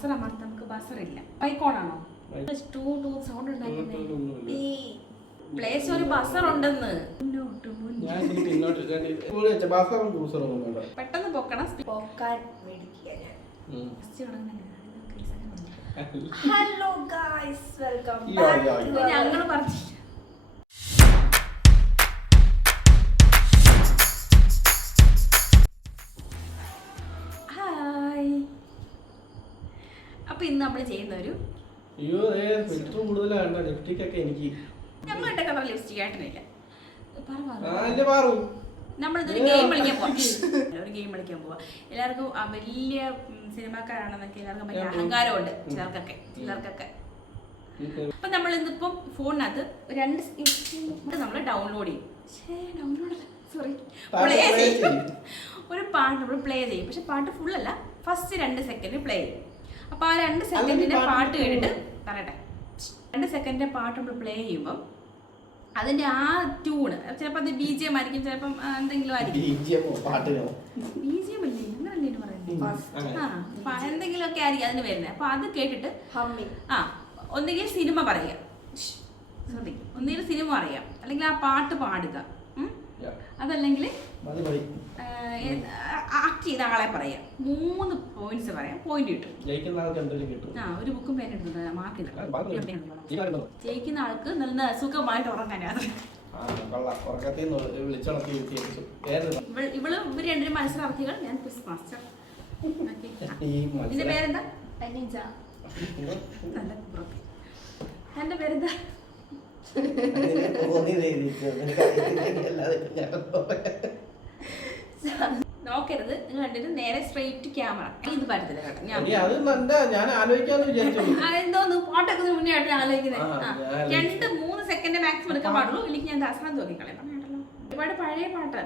Buzzer അമർത്താം. നമുക്ക് buzzer ഇല്ല. ഐക്കോണാണോ സൗണ്ട് ഉണ്ടാക്കുന്നത്? പ്ലേസ് ഒരു ബസർ ഉണ്ടെന്ന്. പെട്ടെന്ന് പൊക്കണം. Hello guys, welcome back. ഞങ്ങൾ പറഞ്ഞു ഹായ്. അപ്പൊ ഇന്ന് നമ്മൾ ചെയ്യുന്ന ഒരു ഞങ്ങളുടെ കളർ ലിപ്സ്റ്റിക് ആയിട്ടില്ല. നമ്മളിതൊരു ഗെയിം കളിക്കാൻ പോവാ. ഒരു ഗെയിം കളിക്കാൻ പോവാ. എല്ലാവർക്കും വലിയ സിനിമാക്കാരാണെന്നൊക്കെ എല്ലാവർക്കും ഭയങ്കര അഹങ്കാരമുണ്ട്. ചിലർക്കൊക്കെ അപ്പൊ നമ്മൾ ഇന്നിപ്പം ഫോണിനകത്ത് നമ്മൾ ഡൗൺലോഡ് ചെയ്യും. പ്ലേ ചെയ്യും. ഒരു പാട്ട് നമ്മൾ പ്ലേ ചെയ്യും. പക്ഷെ പാട്ട് ഫുൾ അല്ല, ഫസ്റ്റ് 2 സെക്കൻഡ് പ്ലേ ചെയ്യും. അപ്പൊ ആ 2 സെക്കൻഡിന്റെ പാട്ട് കേട്ടിട്ട് പറയട്ടെ. 2 സെക്കൻഡിന്റെ പാട്ട് നമ്മൾ പ്ലേ ചെയ്യുമ്പം അതിന്റെ ആ ട്യൂണ് ചിലപ്പോൾ അത് BGM ആയിരിക്കും, ചിലപ്പം എന്തെങ്കിലും ആയിരിക്കും. BGM അല്ലേ, അങ്ങനല്ലേ പറയുന്നത്? എന്തെങ്കിലും ഒക്കെ ആയിരിക്കും അതിന് വരുന്നത്. അപ്പൊ അത് കേട്ടിട്ട് ഒന്നുകിൽ സിനിമ പറയുക, ഒന്നുകിൽ സിനിമ അറിയാം, അല്ലെങ്കിൽ ആ പാട്ട് പാടുക, അതല്ലെങ്കിൽ ആക്ട് ചെയ്ത ആളെ പറയാം. 3 പോയിന്റ്സ് പറയാം. പോയിന്റ് കിട്ടും. ഒരു ബുക്കും പേരും എടുത്തത് മാർക്ക് ചെയ്ത ജയിക്കുന്ന ആൾക്ക് നല്ല സുഖമായിട്ട് ഉറങ്ങാനാണ്. ഇവര് രണ്ടുപേരും മത്സരാർത്ഥികൾ, ഞാൻ ക്വിസ് മാസ്റ്റർ. ഇതിന്റെ പേരെന്താ? എന്റെ പേരെന്താ? നോക്കരുത്, നിങ്ങൾ കണ്ടിട്ട് നേരെ സ്ട്രെയിറ്റ് ക്യാമറ. ഇത് പറ്റത്തില്ല കേട്ടോ. എന്തോന്ന് പാട്ടൊക്കെ മുന്നേ ആയിട്ട് ആലോചിക്കുന്നത്. 2-3 സെക്കൻഡ് മാക്സിമം എടുക്കാൻ പാടുള്ളൂ, ഇല്ലെങ്കിൽ ഞാൻ ദാസനം തോന്നിക്കളയാം. പറഞ്ഞോ, ഒരുപാട് പഴയ പാട്ട്.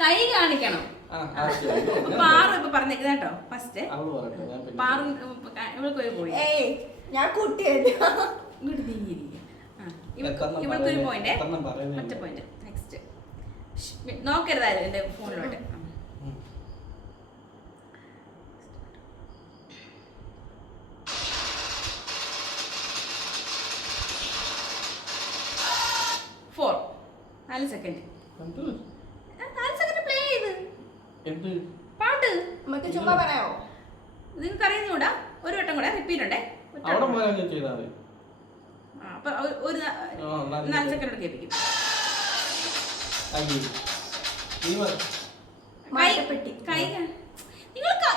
കൈ കാണിക്കണം. പാറു ഇപ്പൊ പറഞ്ഞേക്കുന്ന കേട്ടോ. ഫസ്റ്റ് പാറു ഇവൾക്കൊരു പോയിന്റ്, ഇവൾക്കൊരു പോയിന്റ്, ഒറ്റ പോയിന്റ്. നെക്സ്റ്റ് നോക്കരുതായിരുന്നു എന്റെ ഫോണിലോട്ട്. 4 സെക്കൻഡ് പ്ലേ ചെയ്ത് പാട്ട് നമുക്ക് ചുമ്മാ പറയാമോ? നിങ്ങൾക്ക് അറിയുന്നൂടാ? ഒരു വട്ടം കൂടെ റിപ്പീറ്റ് ഉണ്ടേ. അപ്പൊ ഒരു 4 സെക്കൻഡ് കേൾപ്പിക്കും.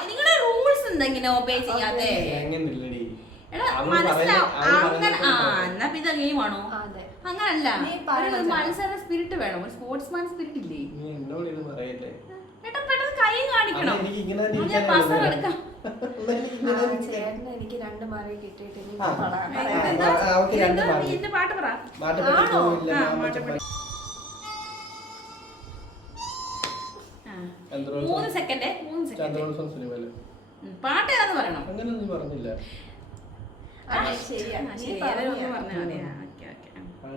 നിങ്ങളുടെ റൂൾസ് എന്താ ഇങ്ങനെ ഒബേ ചെയ്യാതെ? മനസ്സിലാവും. എന്നാ ഇത് ഗെയിമാണോ? അങ്ങനല്ല, മത്സര സ്പിരിറ്റ് വേണം. ഒരു സ്പോർട്സ്മാൻ സ്പിരിറ്റ് ഇല്ലേ? പെട്ടെന്ന് കൈ കാണിക്കണം. എനിക്ക് 2 മാർക്ക് കിട്ടിയിട്ട് പാട്ട് പറ. 3 സെക്കൻഡ് പാട്ട് ഏതാന്ന് പറയണം.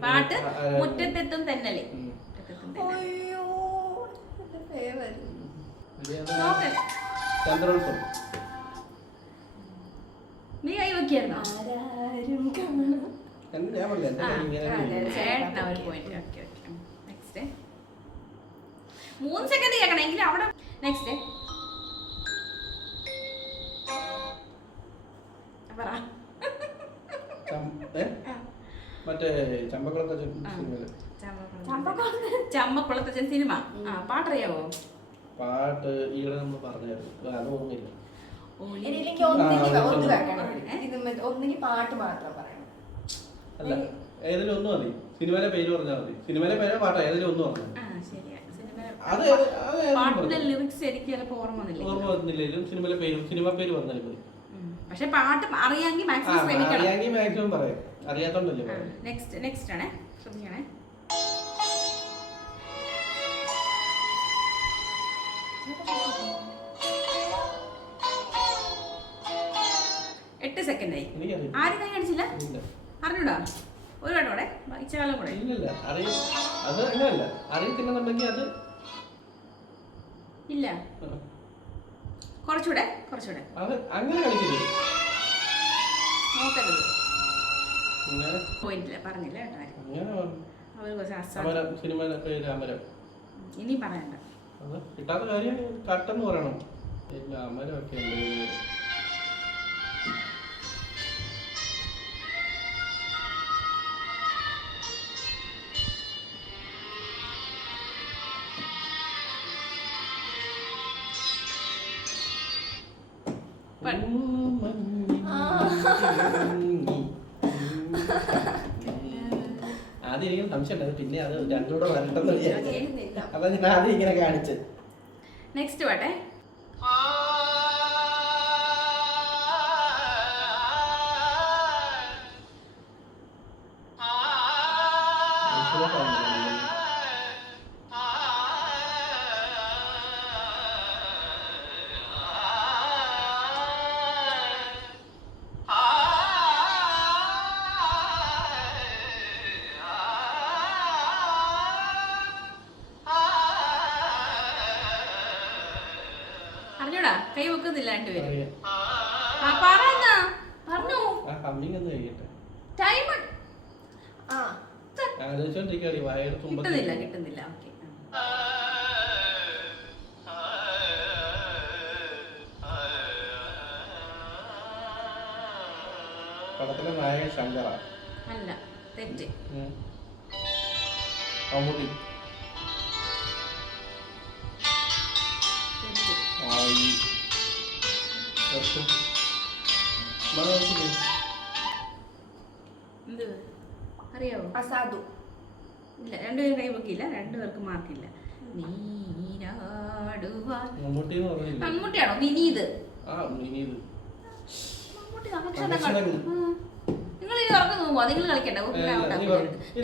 പാട്ട് മുറ്റത്തെത്തും തെന്നല്. നീ കൈ വെക്കിയായിരുന്നോ? ചേട്ടനാ ഒരു പോയിന്റ്. നെക്സ്റ്റ് 3 സെക്കൻഡ് കേൾക്കണമെങ്കിൽ അവിടെ. നെക്സ്റ്റ് പറ. ചമ്പക്കുളത്തച്ഛൻ സിനിമ. പാട്ടറിയാവോ? പാട്ട് ഈയിടെ നമ്മൾ പറഞ്ഞായിരുന്നു, അത് ഓർമ്മയില്ല. ഒന്നുകിൽ പാട്ട് മാത്രം പറയണം. അല്ല, ഏതെങ്കിലും ഒന്ന് മതി. സിനിമയിലെ പേര് പറഞ്ഞാൽ മതി. സിനിമയിലെ പേരോ പാട്ടോ ഏതെങ്കിലും ഒന്ന് പറഞ്ഞു. ഓർമ്മ വന്നില്ലെങ്കിലും സിനിമയിലെ പേരും സിനിമ പേര് പറഞ്ഞാൽ മതി. പക്ഷെ പാട്ട് അറിയാമെങ്കിൽ മാക്സിമം ശ്രമിക്കണം. അറിയാമെങ്കിൽ മാക്സിമം പറയാം. അറിയാത്തോണ്ടല്ലേ. നെക്സ്റ്റ് ആണ്, ശ്രദ്ധിക്കണേ. സെക്കൻഡായി. ആരും കൈ കാണിച്ചില്ല? അറിഞ്ഞൂടാ? ഒരു വട്ടം കൂടെ ഇച്ചാലും കൂടെ. ഇല്ലില്ല, അത് അങ്ങനല്ല. അറിയത്തില്ലെന്നുണ്ടെങ്കിൽ അത് ഇല്ല, കുറച്ചുകൂടെ അത് അങ്ങനെ കളിക്കരുത്. നോക്കരുത്. പിന്നെ പോയിട്ടില്ല, പറഞ്ഞില്ല കേട്ടോ. അങ്ങനെ അവർ കുറച്ച് അസാധ. അമരം, സിനിമയുടെ പേര് അമരം. ഇനി പറയണ്ട. അത് കിട്ടാത്ത കാര്യം കട്ടെന്ന് പറയണം. ഇല്ല, അമരമൊക്കെ ഉണ്ട്. ആദ്യം എനിക്ക് സംശയം ഉണ്ടായിരുന്നു, പിന്നെ അത് രണ്ടുകൂടെ വരട്ടെന്ന് വിചാരിച്ചു. അപ്പൊ ഞാൻ ആദ്യം ഇങ്ങനെ കാണിച്ചത്. നെക്സ്റ്റ് പാട്ടെ. അറിഞ്ഞൂടാ, കൈ വെക്കുന്നില്ല രണ്ടുപേരും. അറിയാം. പറഞ്ഞു ആ ഹമ്മിങ് ഒന്ന് കഴിയട്ടെ. ടൈം ആലോചിച്ചോണ്ടിരിക്കുകയാണ് വയറ് കിട്ടുന്നില്ല. ഓക്കെ, പടത്തിലെ നായകൻ ശങ്കറ. അല്ല, തെറ്റ്. മമ്മൂട്ടി. എന്ത് അറിയാവോ? അസാധു. ഇല്ല, രണ്ടുപേരും കൈ വെക്കില്ല, രണ്ടുപേർക്ക് മാർക്കില്ല. മമ്മൂട്ടിയാണോ? വിനീത്. നിങ്ങൾ ഇത് ഉറക്കം നോക്കുമോ? നിങ്ങൾ കളിക്കണ്ട.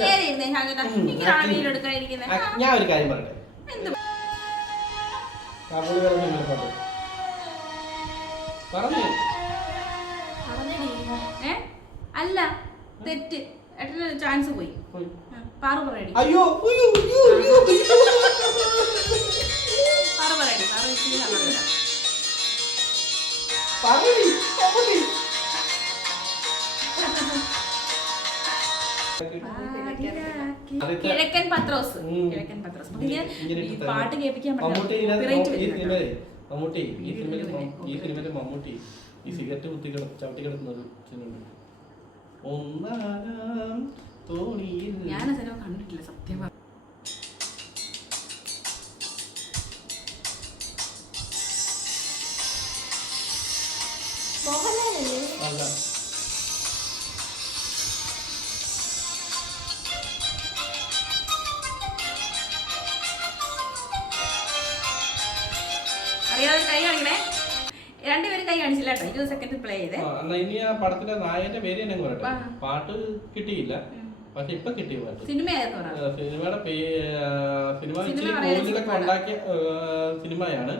നേരെ ഇരുന്നേ. ഇങ്ങനെയാണ് വീഡിയോ എടുക്കാനിരിക്കുന്നത്. ഞാൻ ഒരു കാര്യം പറയട്ടെ. എന്ത് അല്ല, തെറ്റ്. ഏട്ടന് ചാൻസ് പോയി. പാറു പറയടി. പാറു പറയടി. പാറു കിഴക്കൻ പത്രോസ്. ഈ പാട്ട് കേൾപ്പിക്കാൻ മമ്മൂട്ടി ഈ സിനിമയിലെ മമ്മൂട്ടി ഈ സിഗരറ്റ് കുത്തി ചവിട്ടി കിടക്കുന്ന ഒരു സിനിമ. ഒന്നാം തോണിയിൽ ഞാൻ സിനിമ കണ്ടിട്ടില്ല സത്യം. അല്ല, അറിയാതെ കൈ കാണിക്കണേ. രണ്ടുപേരും കൈ കാണിച്ചില്ല കേട്ടോ. 20 സെക്കൻഡ് പ്ലേ ചെയ്തേ. ഇനി ആ പടത്തിലെ നായകന്റെ പേര് തന്നെ പറയട്ടെ. പാട്ട് കിട്ടിയില്ല, പക്ഷെ ഇപ്പൊ കിട്ടിയ പാട്ട്. സിനിമയുടെ സിനിമ ഇച്ചിരി കൂടുതലൊക്കെ ഉണ്ടാക്കിയ സിനിമയാണ്.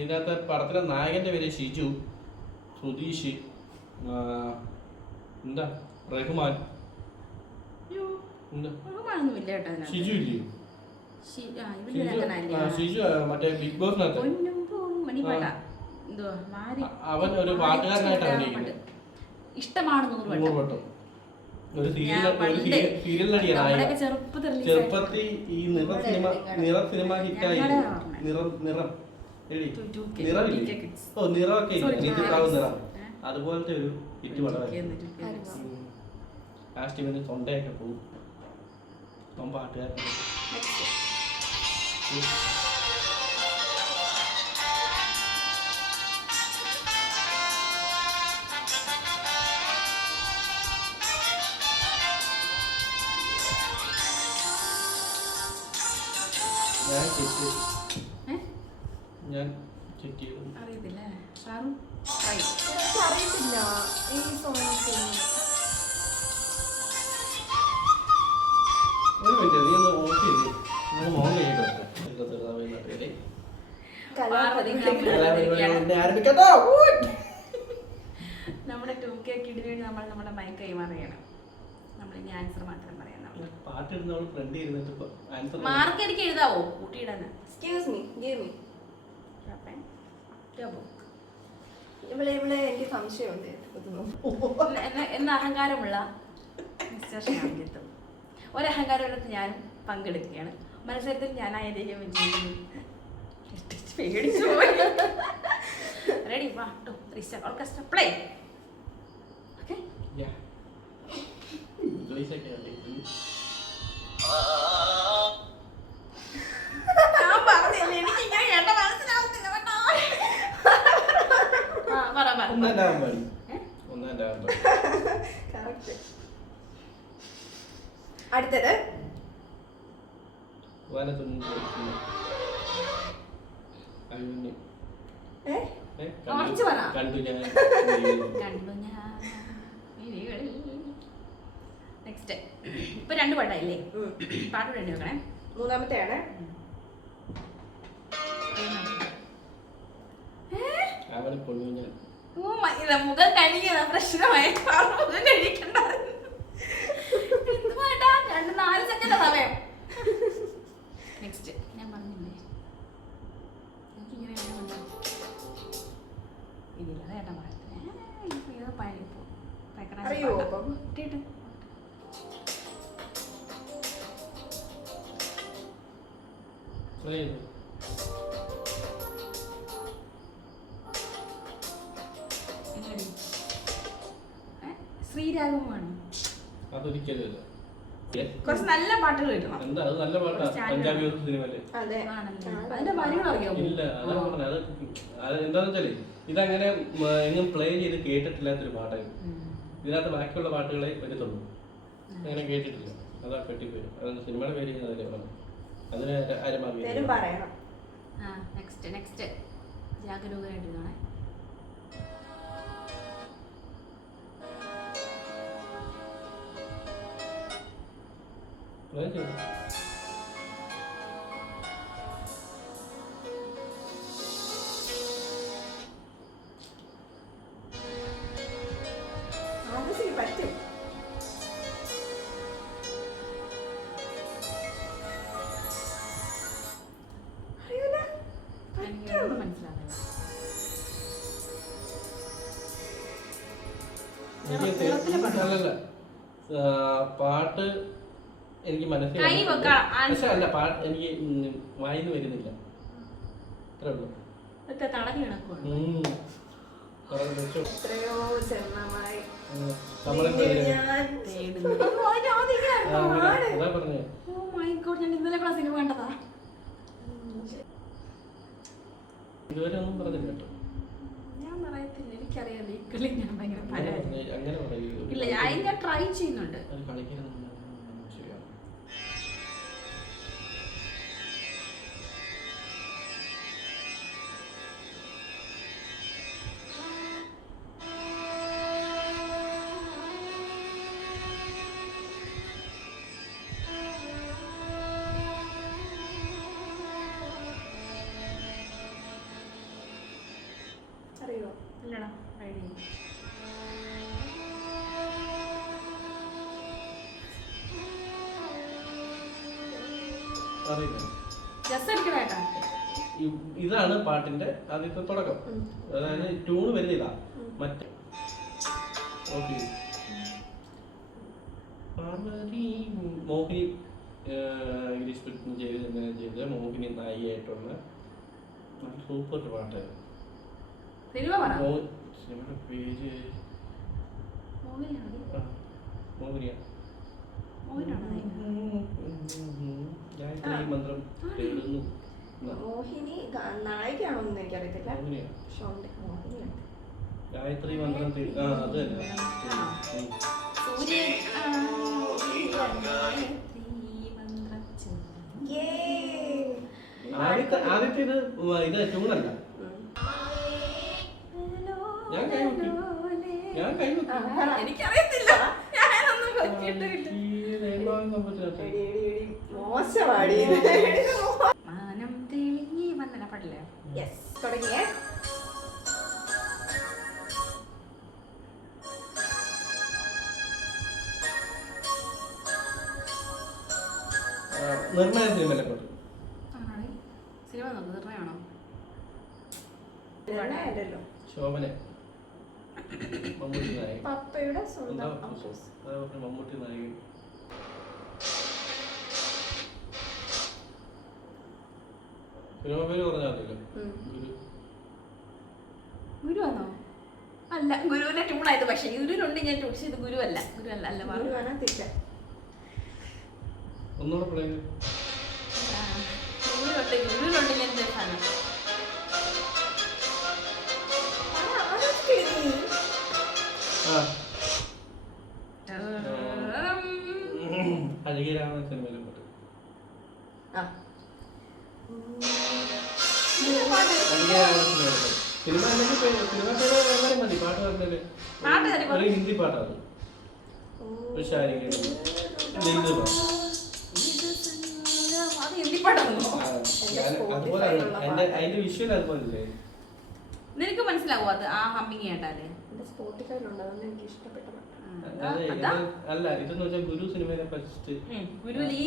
ഇതിനകത്ത് പടത്തിലെ നായകന്റെ പേര് ഷിജു, സുധീഷ്, എന്താ റഹ്മാൻ. ഷിജു ഇല്ലയോ? ഷിജു മറ്റേ ബിഗ് ബോസിനകത്ത് അവൻ ഒരു പാട്ടുകാരനായിട്ട് അഭിനയിക്കുന്നത്. ഇഷ്ടമാണ് 100 വട്ടം. ഒരു സീരിയൽ നടിയാണ്. ചെറുപ്പത്തിൽ ഈ നിറ സിനിമ ഹിറ്റായി. നിറം നിറമൊക്കെ നിറം അതുപോലത്തെ ഒരു ഹിറ്റ് പടമായിരുന്നു. ലാസ്റ്റ് ഇവന് തൊണ്ടയൊക്കെ പോകും. പാട്ടുകാരൻ ഞാൻ ചെക്ക് ചെയ്തു. അറിയത്തില്ല. അറിയത്തില്ല ഈ സോങ്. ഒരു മിനിറ്റ്, നീ ഒന്ന് ഓഫ് ചെയ്ത് മോൻ കഴിഞ്ഞിട്ട് നമ്മുടെ 2K കിഡിന് വേണ്ടി നമ്മൾ നമ്മുടെ മൈക്ക് കൈമാറുകയാണ്. നമ്മളിനി ആൻസർ മാത്രം പറയാം. പാട്ടിടുന്നവൾ ഫ്രണ്ട് ഇരുന്നിട്ട് ആൻസർ മാർക്ക് എനിക്ക് എഴുതാവോ കൂട്ടിയിടാൻ? Excuse me, give me. ഇവിടെ എനിക്ക് സംശയമുണ്ട്. എന്ന അഹങ്കാരമുള്ള മിസ്റ്റർ ശ്യാംജിത്ത്, ഒരഹങ്കാരമില്ലാത്ത ഞാനും പങ്കെടുക്കുകയാണ്. മത്സരത്തിൽ ഞാനായതിനെ വിജയിക്കുന്നു. പേടിച്ചു പോയി. Ready, 1 2 3 start. Orchestra play. Okay, English ഒക്കെ ഉണ്ട്. ഞാൻ പറഞ്ഞില്ലേ എനിക്ക് ഇങ്ങനെ കേട്ട മനസ്സിലാവുന്നില്ല കേട്ടോ. പറ. ഒന്നാം രാഗം പാടി. കറക്റ്റ്. അടുത്തത് കണ്ടു ഞാൻ. നെക്സ്റ്റ്. ഇപ്പൊ 2 പാട്ടായില്ലേ? പാട്ട് വേണ്ടി നോക്കണേ. മൂന്നാമത്തെയാണ്. മുഖം കഴിക്കുന്ന പ്രശ്നമായി. മുഖം കഴിക്കണ്ടായിരുന്നു. 4 സെക്കൻഡ് സമയം. നെക്സ്റ്റ്. ഞാൻ പറഞ്ഞില്ലേ എനിക്കിങ്ങനെ ഇതില്ല ചേട്ടാ അറിയോ അപ്പം? ശ്രീരാഗമാണ്. അതൊരിക്കലും കുറച്ച് നല്ല പാട്ടുകൾ കിട്ടണം. എന്താ അത് നല്ല പാട്ടാ? പഞ്ചാബി സിനിമയില് അതിന്റെ വരികൾ അറിയാമോ? ഇല്ല, അതാ പറഞ്ഞത്. അത് എന്താന്ന് വെച്ചാല് ഇതങ്ങനെ എങ്ങും പ്ലേ ചെയ്ത് കേട്ടിട്ടില്ലാത്തൊരു പാട്ടായിരുന്നു. ഇതിനകത്ത് ബാക്കിയുള്ള പാട്ടുകളെ വരത്തുള്ളൂ. അങ്ങനെ കേട്ടിട്ടില്ല. അതാ പെട്ടിപ്പോയി. അതെന്താ സിനിമയുടെ പേര് അതിലെ പറഞ്ഞു. അതിന് ആരും പറയണം. നെക്സ്റ്റ് ജാഗരൂകരായിട്ട് കാണാൻ. പറ്റും. പാട്ട് എനിക്ക് മനസ്സിലായി. പക്ഷെ അല്ല, പാട്ട് എനിക്ക് വായിന്ന് വരുന്നില്ല. അത്രേ ഉള്ളൂ. എത്രയോ ജന്മമായി അതാ പറഞ്ഞേ. ഇന്നലെ ക്ലാസ്സിൽ വേണ്ടതാ. ഇതുവരെ ഒന്നും പറഞ്ഞില്ല കേട്ടോ. ഞാൻ പറയത്തില്ല, എനിക്കറിയാം. ഈ കളി ഞാൻ ഭയങ്കര അങ്ങനെ പറയൂ. ഇല്ല, ഞാൻ ട്രൈ ചെയ്യുന്നുണ്ട്. കളിക്കാൻ അറിയോ? ഇല്ലടാ, ഐഡിയ ഇതാണ് പാട്ടിന്റെ ആദ്യത്തെ തുടക്കം. അതായത് ട്യൂണ് വരുന്നില്ല. മറ്റേ പാർവതി മോഹിനി ഇംഗ്ലീഷ് ചെയ്ത് മോഹിനി നായികയായിട്ടുള്ള സൂപ്പർ പാട്ടായിരുന്നു. സിനിമയുടെ പേര് മോഹിനിയ. ഗായത്രി മന്ത്രം എഴുതുന്നു. മോഹിനി നായികയാണോന്ന് എനിക്കറിയത്തില്ല. ഗായത്രി മന്ത്രം അത് തന്നെ. ആദ്യത്തെ ഇത് ട്യൂണല്ല. ഞാൻ കൈവക്കി എനിക്കറിയത്തില്ല. മോശമാടി. മാനം തെളിഞ്ഞി വന്നന പാടില്ലേ? യെസ്, തുടങ്ങിയേ. നിർമ്മല സിനിമയിലെ പാട്ട്. സിനിമ നോക്ക്, നിർണയാണോ? നിർണയല്ലോ. ശോഭന മമ്മൂട്ടി നായകൻ. പപ്പയുടെ സ്വന്തം അപ്പൂസ്. മമ്മൂട്ടി നായകൻ. സിനിമ പേര് പറഞ്ഞാൽ ഗുരുവാണോ? അല്ല, ഗുരുവിന്റെ ട്യൂണായത്. പക്ഷെ ഗുരുവിനുണ്ട്, ഞാൻ പക്ഷെ ഇത് ഗുരുവല്ല. ഗുരുവല്ല, അല്ല ഗുരുവാണ് തെറ്റ. ഒന്നുകൂടെ പ്ലേ. ഗുരുവിനുണ്ട് ഞാൻ സാധനം. അഴകിരാമ സിനിമയിലെ പാട്ട്. സിനിമ സിനിമ പേര് എല്ലാവരും മതി. പാട്ട് പറഞ്ഞാല് ഒരു ഹിന്ദി പാട്ടാണ്. അതുപോലെ അതിന്റെ വിഷ്വൽ അതുപോലെ നിനക്ക് മനസ്സിലാവോ അത്? ആ ഹമ്മിങ് കേട്ടാല് സ്പോട്ടിഫൈയിലുണ്ട്, അതുകൊണ്ട് എനിക്ക് ഇഷ്ടപ്പെട്ട അല്ല. ഇതെന്ന് വെച്ചാൽ ഗുരു സിനിമയിലെ ഫസ്റ്റ് ഗുരുവിൽ ഈ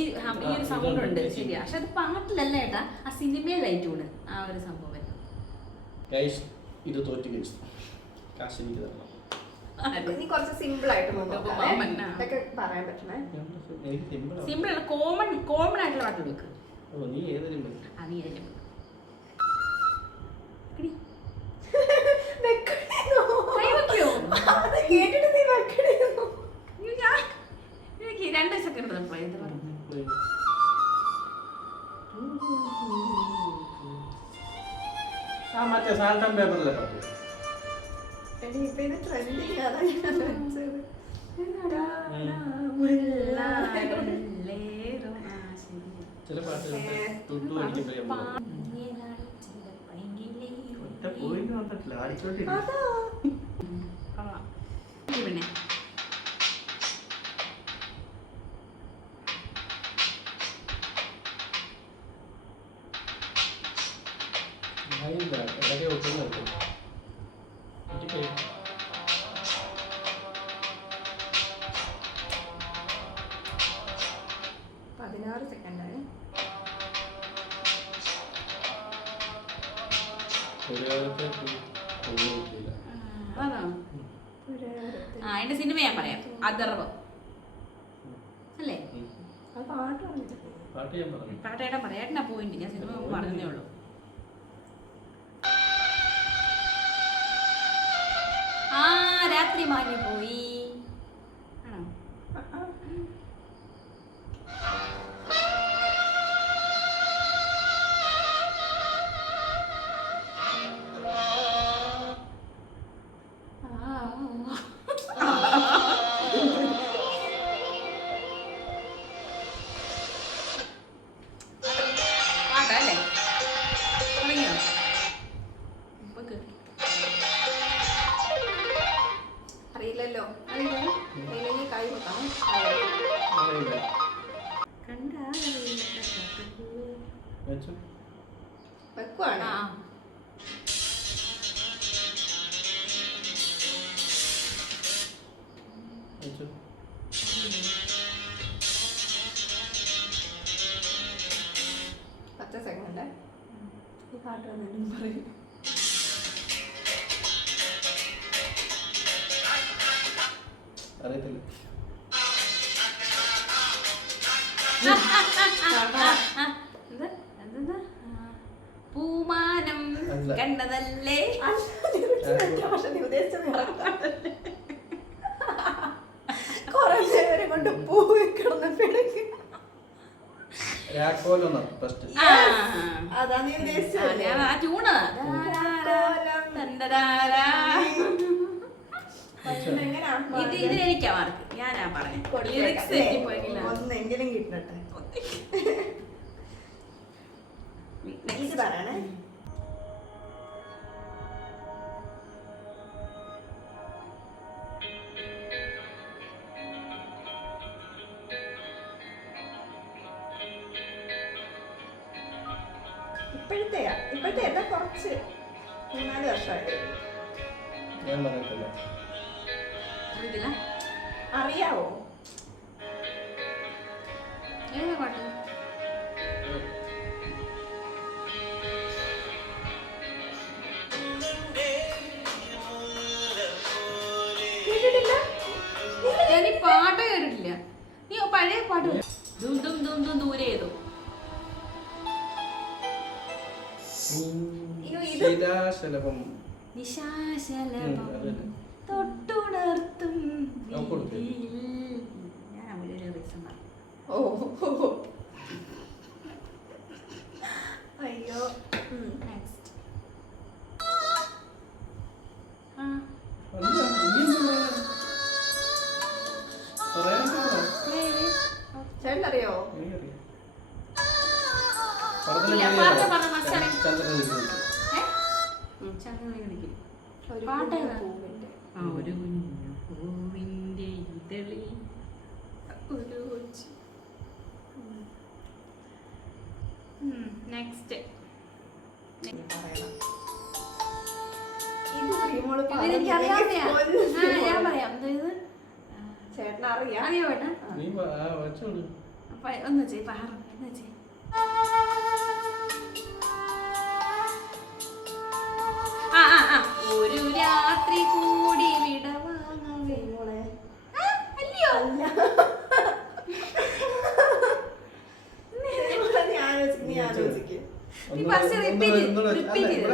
ഒരു സൗണ്ട് ഉണ്ട്. ശരിയാ, പക്ഷെ അത് പാട്ടിലല്ല ഏട്ടാ, ആ സിനിമയിലായിട്ടാണ് ആ ഒരു സംഭവം. ഇത് തോറ്റ് ഗൈസ്, കാശ് എനിക്ക് തരണം. നീ കുറച്ച് സിമ്പിൾ ആയിട്ട് ഇതൊക്കെ പറയാൻ പറ്റണേ. സിമ്പിൾ അല്ല, കോമൺ ആയിട്ടുള്ള പാട്ട് വെക്ക്. നീ ഏതെങ്കിലും കേട്ടിട്ട് നീ വെക്കണേന്നോ? 2 സെക്കൻഡ് മറ്റേ സാൾട്ട് ആൻഡ് പേപ്പറിലെ പാട്ട്. ഇപ്പൊ ഇത് ട്രെൻഡിങ് അതാ ഞാൻ വെച്ചത്. ചില പാട്ടുകൾ തൊട്ടു പഠിക്കുമ്പോഴേ പോയിന്ന് വന്നിട്ടില്ല, ആടിച്ചോണ്ടിരിക്കും. പിന്നെ ഇടയ്ക്ക് ഒട്ടുന്നുണ്ട്. 16 സെക്കൻഡാണ്. എന്റെ സിനിമ ഞാൻ പറയാം. അഥർവം അല്ലേ? പാട്ടേട്ടാ പറയാ പോയിന്റ്. ഞാൻ സിനിമ പറഞ്ഞതേ ഉള്ളൂ. രാത്രി മാഞ്ഞു പോയി ആണോ? പാട്ടല്ലേ? തുടങ്ങിയോ? അറിയില്ലല്ലോ. കൈ വെക്കാം. വെക്കുവാണ്. 10 സെക്കൻഡ്. ഈ പാട്ട് വന്നിട്ടും പറയും. അറിയത്തില്ല. പൂമാനം കണ്ടതല്ലേ? പക്ഷെ നീ ഉദ്ദേശിച്ചത് കുറെ നേരം കൊണ്ട് പൂവി കിടന്ന് പിടിക്കുക. അതാ നീ ഉദ്ദേശിച്ചത്. ആ ട്യൂണ് ഇതിനെനിക്കാ മാർക്ക്. ഞാനാ പറഞ്ഞു ലിറിക്സ് തെറ്റിപ്പോയെങ്കിൽ ഒന്നെങ്കിലും കിട്ടട്ടെ. ഇത് പറയണേ. ഇപ്പോഴത്തെ എന്താ കുറച്ച് 3-4 വർഷമായിട്ട് ഞാൻ പറഞ്ഞിട്ടില്ല. അറിയാവോ? ഏതാ പാട്ട്? ദും ദും ദും ദും ദൂരെ ഏതോ. ശിലാശലഭം. നിശാശലഭം തൊട്ടുണർത്തും വിഴിയിൽ. ഞാൻ അവളൊരു റീസൺ പറഞ്ഞു. ഓ അയ്യോ. നെക്സ്റ്റ്. ചേട്ടനറിയോ? ഒരു കുഞ്ഞു പൂവിന്റെ ഇതളിൽ ഒരു കൊച്ചു. നെക്സ്റ്റ്. ഞാൻ പറയാം. ചേട്ടനറിയാം. അറിയോ ഏട്ടാ? നീ വെച്ചോളൂ. ഒന്ന് വെച്ചേ പഹാറ എന്ന് വെച്ചേ. ഒരു രാത്രി കൂടി വിടവാങ്ങവേ. അല്ലയോ?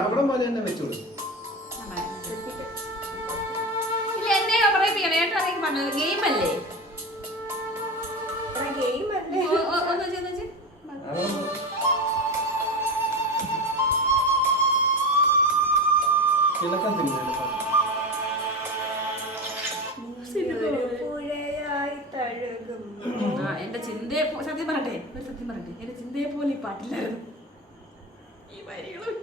അവിടെ പോലെ തന്നെ വെച്ചോളൂ. ഇല്ല എന്നെ പറയിപ്പിക്കണം. ഏട്ടാ പറഞ്ഞത് ഗെയിം അല്ലേ? ഒന്ന് വെച്ചേ. കിഴക്കൻ എന്റെ ചിന്തയെ സത്യം പറയട്ടെ, ഒരു സത്യം പറയട്ടെ, എന്റെ ചിന്തയെ പോലെ ഈ പാട്ടില്ലായിരുന്നു. ഈ വരികളും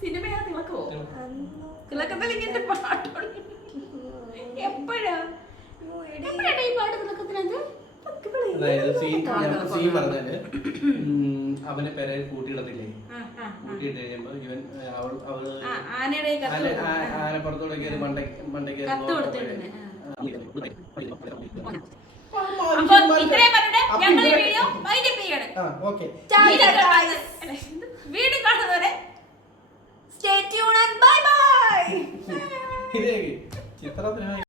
സിനിമയാ തിളക്കോ? തിളക്കത്തിൽ ഇങ്ങനത്തെ പാട്ടുണ്ട്. എപ്പോഴാ ഈ പാട്ട് തിളക്കത്തിനകത്ത്? അതായത് സീൻ പറഞ്ഞാല് അവനെ പേരെ കൂട്ടിയിടത്തില്ലേ, കൂട്ടിയിട്ട് കഴിയുമ്പോ ഇവൻ അവള് ആനപ്പുറത്തോടെ കയറി മണ്ടയ്ക്ക് വീണ്ടും കാണുന്നവരെ stay tuned and bye bye. ചിത്രത്തിന്